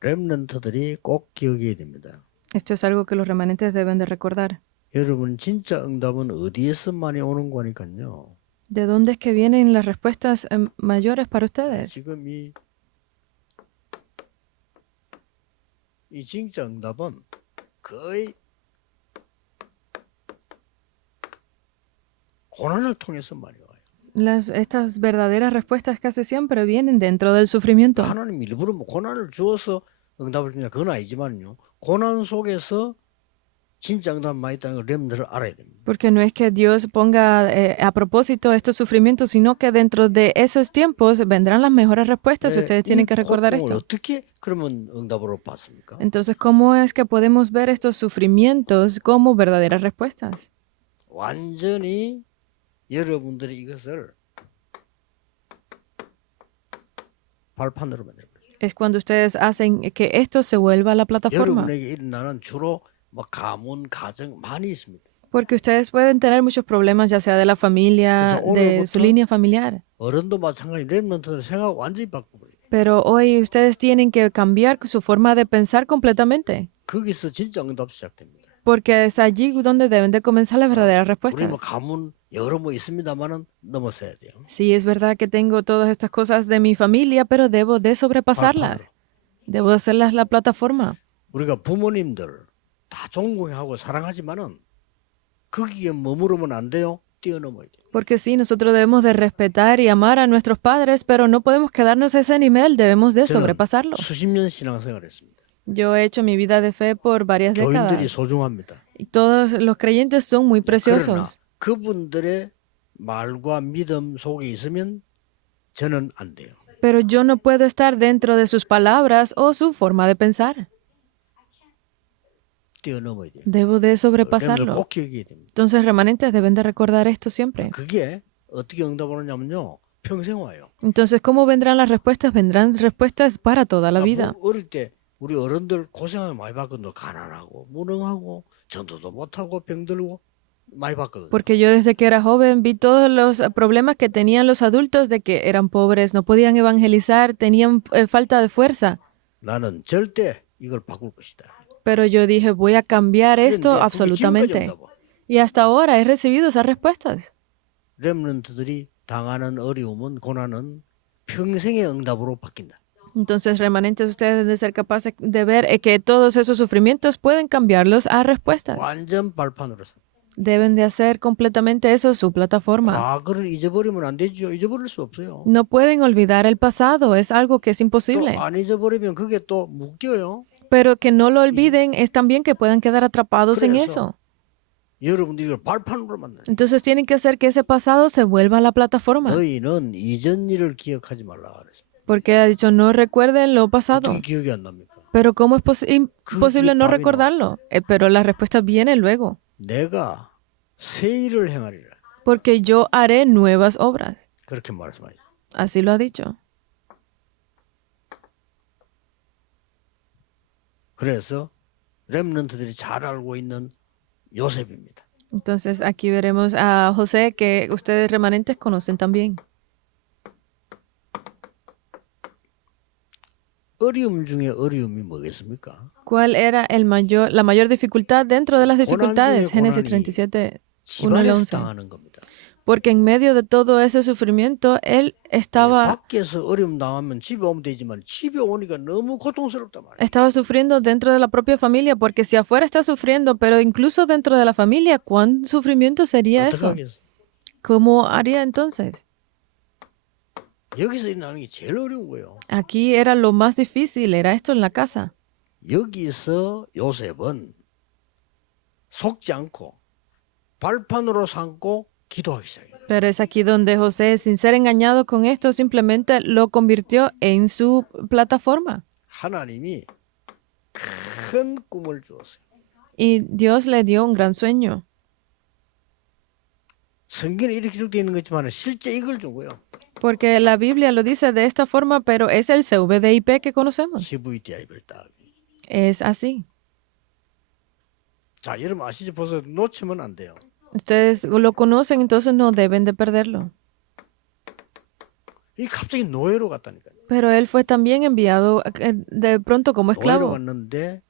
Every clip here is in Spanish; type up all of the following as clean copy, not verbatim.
렘넌트들이 꼭 기억해야 됩니다. Esto es algo que los remanentes deben de recordar. 여러분 진짜 응답은 어디에서 많이 오는 거니까요. ¿De dónde es que vienen las respuestas mayores para ustedes? 지금 이 진짜 응답은 거의 고난을 통해서 많이 와요. Estas verdaderas respuestas casi siempre vienen dentro del sufrimiento. 하나님 일부러 뭐 고난을 주어서 응답을 주냐 그건 아니지만요. 고난 속에서 진짜 응답 많이 있다는 걸 렘들을 알아야 됩니다. Porque no es que Dios ponga a propósito estos sufrimientos, sino que dentro de esos tiempos vendrán las mejores respuestas. Ustedes tienen que recordar 고통을 esto. 어떻게 그러면 응답으로 봤습니까? Entonces, ¿cómo es que podemos ver estos sufrimientos como verdaderas respuestas? 완전히 여러분들이 이것을 발판으로 만들어요. Es cuando ustedes hacen que esto se vuelva a la plataforma. 여러분에게 일어나는 주로 뭐 가문, 가정 많이 있습니다. Porque ustedes pueden tener muchos problemas, ya sea de la familia, 그래서 de su 오늘부터 línea familiar. 어른도 마찬가지 렘넌트들 생각 완전히 바꿔버려요. Pero hoy ustedes tienen que cambiar su forma de pensar completamente. 거기서 진짜 응답 시작됩니다. Porque es allí donde deben de comenzar las verdaderas 우리 뭐 respuestas. 가문 여러 뭐 있습니다만은 넘어서야 돼요. Sí, es verdad que tengo todas estas cosas de mi familia, pero debo de sobrepasarlas. 발판으로. Debo de hacerlas la plataforma. 우리가 부모님들 다 존경하고 사랑하지만은 거기에 머무르면 안 돼요. 뛰어넘어야 돼요. Porque sí, nosotros debemos de respetar y amar a nuestros padres, pero no podemos quedarnos a ese nivel, debemos de 저는 sobrepasarlo. 수십 년 신앙생활했습니다. Yo he hecho mi vida de fe por varias 교인들이 décadas. 소중합니다. Y todos los creyentes son muy 그러나 preciosos. 그분들의 말과 믿음 속에 있으면 저는 안 돼요. Pero yo no puedo estar dentro de sus palabras o su forma de pensar. 뛰어넘어야 돼요. Debo de 여러분들 sobrepasarlo. 꼭 기억해야 됩니다. Entonces, remanentes deben de recordar esto siempre. 그게 어떻게 응답 오느냐면요. 평생 와요. Entonces, ¿cómo vendrán las respuestas? Vendrán respuestas para toda la vida. 어릴 때 우리 어른들 고생을 많이 받거든요. 가난하고 무능하고 전도도 못하고 병들고 많이 받거든요. Porque yo desde que era joven vi todos los problemas que tenían los adultos de que eran pobres, no podían evangelizar, tenían falta de fuerza. 나는 절대 이걸 바꿀 것이다. Pero yo dije, voy a cambiar esto 그런데 그게 absolutamente. 지금까지 온다고. Y hasta ahora he recibido esas respuestas. 렘넌트들이 당하는 어려움은 고난은 평생의 응답으로 바뀐다. Entonces, remanentes, ustedes deben de ser capaces de ver que todos esos sufrimientos pueden cambiarlos a respuestas. 완전 발판으로 서. Deben de hacer completamente eso su plataforma. 과거를 잊어버리면 안 되죠. 잊어버릴 수 없어요. No pueden olvidar el pasado, es algo que es 또 imposible. 안 잊어버리면 그게 또 묶여요. Pero que no lo olviden es también que puedan quedar atrapados en 그래서 eso. 여러분들이 이걸 발판으로 만드는. Entonces tienen que hacer que ese pasado se vuelva a la plataforma. 너희는 이전 일을 기억하지 말라 그랬어. Porque ha dicho, no recuerden lo pasado. 어떻게 기억이 안 납니까? Pero ¿cómo es posible no 답이 recordarlo? Pero la respuesta viene luego. 내가 새 일을 행하리라. Porque yo haré nuevas obras. 그렇게 말씀하셨어요. Así lo ha dicho. 그래서 렘넌트들이 잘 알고 있는 요셉입니다. Entonces aquí veremos a José que ustedes remanentes conocen también. 어려움 중에 어려움이 뭐겠습니까? ¿Cuál era la mayor dificultad dentro de las dificultades? 고난 중에 Génesis 고난이 37, 1 al 집안에서 11. 당하는 겁니다. Porque en medio de todo ese sufrimiento, él 밖에서 어려움 당하면 집에 오면 되지만 집에 오니까 너무 고통스럽단 말이에요. estaba sufriendo dentro de la propia familia, porque si afuera está sufriendo, pero incluso dentro de la familia, ¿cuán sufrimiento sería eso? 어떡하겠어? ¿Cómo haría entonces? 여기서 일어나는 게 제일 어려운 거예요. Aquí era lo más difícil, era esto en la casa. 여기서 요셉은 속지 않고 발판으로 삼고 기도하기 시작해요. Pero es aquí donde José, sin ser engañado con esto, simplemente lo convirtió en su plataforma. 하나님이 큰 꿈을 주었어요. Y Dios le dio un gran sueño. 성경에 이렇게 기록되어 있는 거지만 실제 이걸 준 거예요. Porque la Biblia lo dice de esta forma, pero es el CVDIP que conocemos. CVDIP를 딱. Es así. 자, 여러분 아시죠? 벌써 놓치면 안 돼요. Ustedes lo conocen, entonces no deben de perderlo. 이 갑자기 노예로 갔다니까요. Pero él fue también enviado de pronto como 노예로 esclavo. 왔는데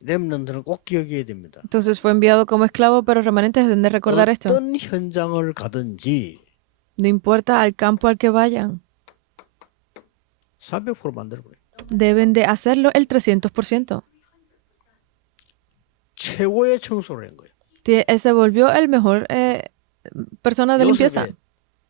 렘넌트는 꼭 기억해야 됩니다. Entonces fue enviado como esclavo, pero remanentes deben de recordar esto. 어떤 현장을 가든지 No importa al campo al que vayan, 400% 만들어버려요. deben de hacerlo el 300%. 최고의 청소를 한 거예요. Él se volvió el mejor persona de limpieza. 요셉의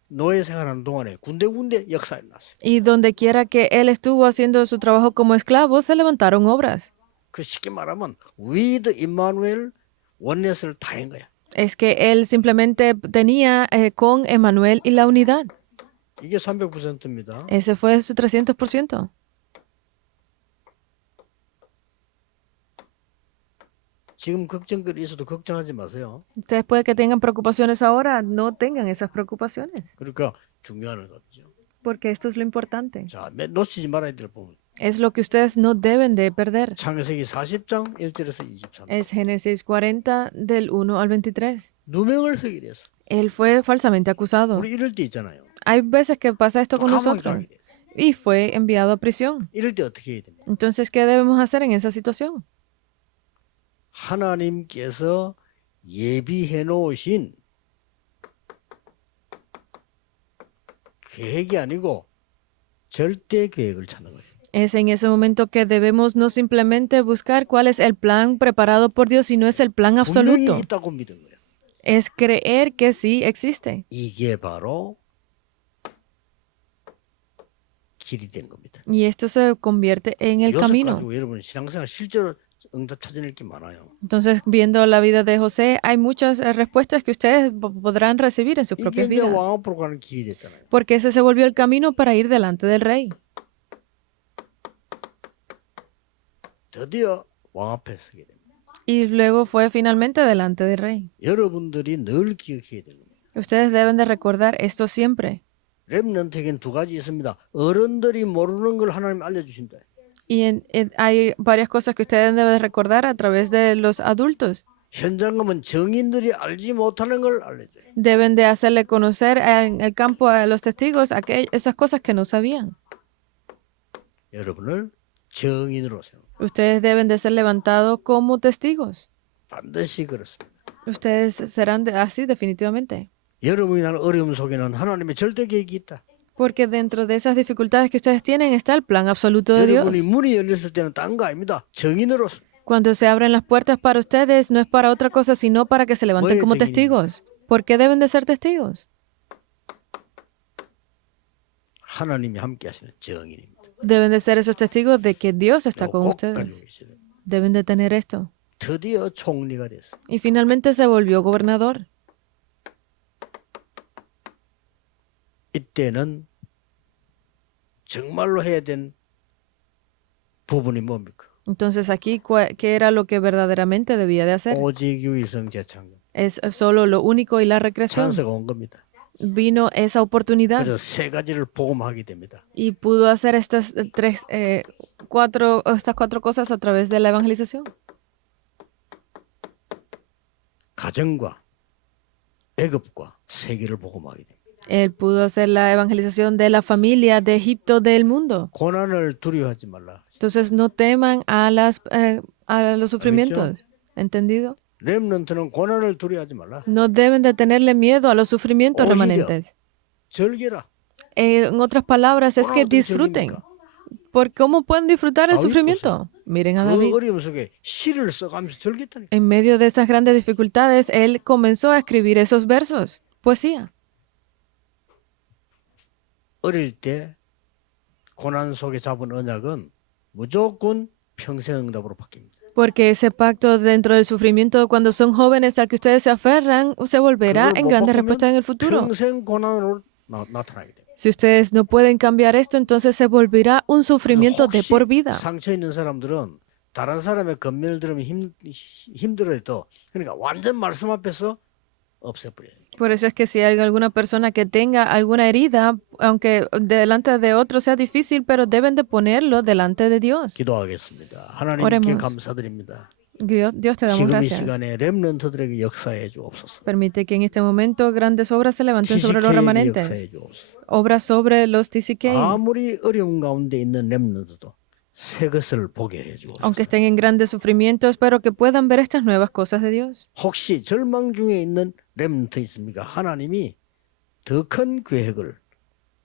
노예 생활하는 동안에 군데군데 역사가 일어났어요. Y donde quiera que él estuvo haciendo su trabajo como esclavo, se levantaron obras. 그 쉽게 말하면 with Emmanuel 원넷을 다 한 거야. Es que él simplemente tenía con Emmanuel y la unidad. 이게 300%입니다. Ese fue su 300%. 지금 걱정거리 있어도 걱정하지 마세요. Ustedes puede que tengan preocupaciones ahora, no tengan esas preocupaciones, 그러니까 중요한 거죠. porque esto es lo importante. 자, 놓치지 말아야 될 부분. Es lo que ustedes no deben de perder. 창세기 40장 1절에서 23절. Es Génesis 40 del 1 al 23. 누명을 쓰게 됐어. Él fue falsamente acusado. 우리 이럴 때 있잖아요. Hay veces que pasa esto con 감옥에 nosotros 가게 돼. y fue enviado a prisión. 이럴 때 어떻게 해야 됩니까? Entonces, ¿qué debemos hacer en esa situación? 하나님께서 예비해 놓으신 계획이 아니고 절대 계획을 찾는 거예요. Es en ese momento que debemos no simplemente buscar cuál es el plan preparado por Dios, sino es el plan absoluto. 분명히 있다고 믿은 거예요. Es creer que sí existe. 이게 바로 길이 된 겁니다. Y esto se convierte en el 요셉 camino. 가지고 여러분 신앙생활 실제로 응답 찾아낼 게 많아요. Entonces, viendo la vida de José, hay muchas respuestas que ustedes podrán recibir en sus 이게 propias 이제 vidas. 왕 앞으로 가는 길이 됐잖아요. Porque ese se volvió el camino para ir delante del rey. 드디어 왕 앞에 서게 됩니다. Y luego fue finalmente delante del rey. 여러분들이 늘 기억해야 되는 겁니다. Ustedes deben de recordar esto siempre. 렘넌트에겐 두 가지 있습니다. 어른들이 모르는 걸 하나님 알려주신다. Y hay varias cosas que ustedes deben de recordar a través de los adultos. 현장 가면 정인들이 알지 못하는 걸 알려줘요. Deben de hacerle conocer en el campo a los testigos esas cosas que no sabían. 여러분을 정인으로 세워. Ustedes deben de ser levantados como testigos. 반드시 그렇습니다. Ustedes serán así definitivamente. 여러분이 난 어려움 속에는 하나님의 절대 계획이 있다. Porque dentro de esas dificultades que ustedes tienen está el plan absoluto de Dios. 여러분이 문이 열렸을 때는 딴 거 아닙니다. 정인으로. Cuando se abren las puertas para ustedes, no es para otra cosa, sino para que se levanten como testigos. ¿Por qué deben de ser testigos? 하나님이 함께 하시는 정인입니다. Deben de ser esos testigos de que Dios está 이거 con 꼭 ustedes. 가지고 계셔야 돼요. Deben de tener esto. 드디어 총리가 됐어. Y finalmente se volvió gobernador. 이때는 정말로 해야 된 부분이 뭡니까? Entonces aquí, ¿qué era lo que verdaderamente debía de hacer? 오직 유일성 재창조. Es solo lo único y la recreación. 찬스가 온 겁니다. Vino esa oportunidad 그래서 세 가지를 복음하게 됩니다. y pudo hacer estas cuatro cosas a través de la evangelización. 가정과 애굽과 세계를 복음하게 됩니다. Él pudo hacer la evangelización de la familia, de Egipto, del mundo. 고난을 두려워하지 말라. Entonces no teman a los sufrimientos. ¿Entendido? 렘넌트는 고난을 두려워하지 말라. No deben de tenerle miedo a los sufrimientos 오히려 remanentes. 즐겨라. En otras palabras, es que 어떻게 disfruten. 즐깁니까? ¿Por cómo pueden disfrutar el David sufrimiento? Miren a 그 David. 어려움 속에 시를 써가면서 즐겼다니까. En medio de esas grandes dificultades, él comenzó a escribir esos versos, poesía. 어릴 때 고난 속에 잡은 언약은 무조건 평생 응답으로 바뀝니다. Porque ese pacto dentro del sufrimiento, cuando son jóvenes al que ustedes se aferran, se volverá 그걸 en 못 grandes 바꾸면 respuestas en el futuro. 평생 고난으로 나타나게 됩니다. Si ustedes no pueden cambiar esto, entonces se volverá un sufrimiento de 혹시 por vida. 상처 있는 사람들은 다른 사람의 권면을 들으면 힘들어도 그러니까 완전 말씀 앞에서 없애버려요. Por eso es que si hay alguna persona que tenga alguna herida, aunque delante de otro sea difícil, pero deben de ponerlo delante de Dios. 기도하겠습니다. 하나님께 Oremos. 감사드립니다. Dios, te damos 지금 이 gracias. 시간에 렘넌트들에게 역사해 주옵소서. Permite que en este momento grandes obras se levanten sobre los TCK에게 remanentes. 역사해 주옵소서. Obras sobre los TCK. 아무리 어려운 가운데 있는 렘넌트도 새 것을 보게 해 Aunque 주옵소서. estén en grandes sufrimientos, pero que puedan ver estas nuevas cosas de Dios. 혹시 절망 중에 있는 렘넌트 있습니까? 하나님이 더 큰 계획을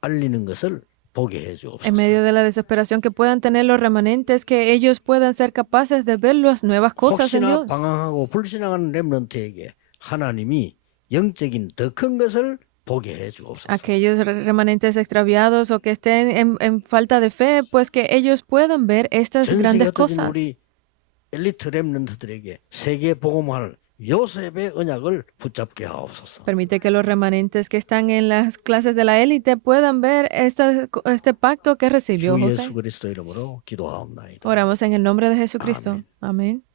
알리는 것을 보게 해 주옵소서. En medio de la desesperación que puedan tener los remanentes, que ellos puedan ser capaces de ver las nuevas cosas en 혹시나 Dios. 방황하고 불신앙하는 렘넌트에게 하나님이 영적인 더 큰 것을 보게 해 주옵소서. Aquellos remanentes extraviados o que estén en falta de fe, pues que ellos puedan ver estas 전 세계 grandes 흩어진 cosas. 우리 엘리트 렘넌트들에게 세계 복음할 요셉의 언약을 붙잡게 하옵소서. Permite que los remanentes que están en las clases de la élite puedan ver este pacto que recibió 주 José. 예수 그리스도 이름으로 기도하옵나이다. Oramos en el nombre de Jesucristo. Amén.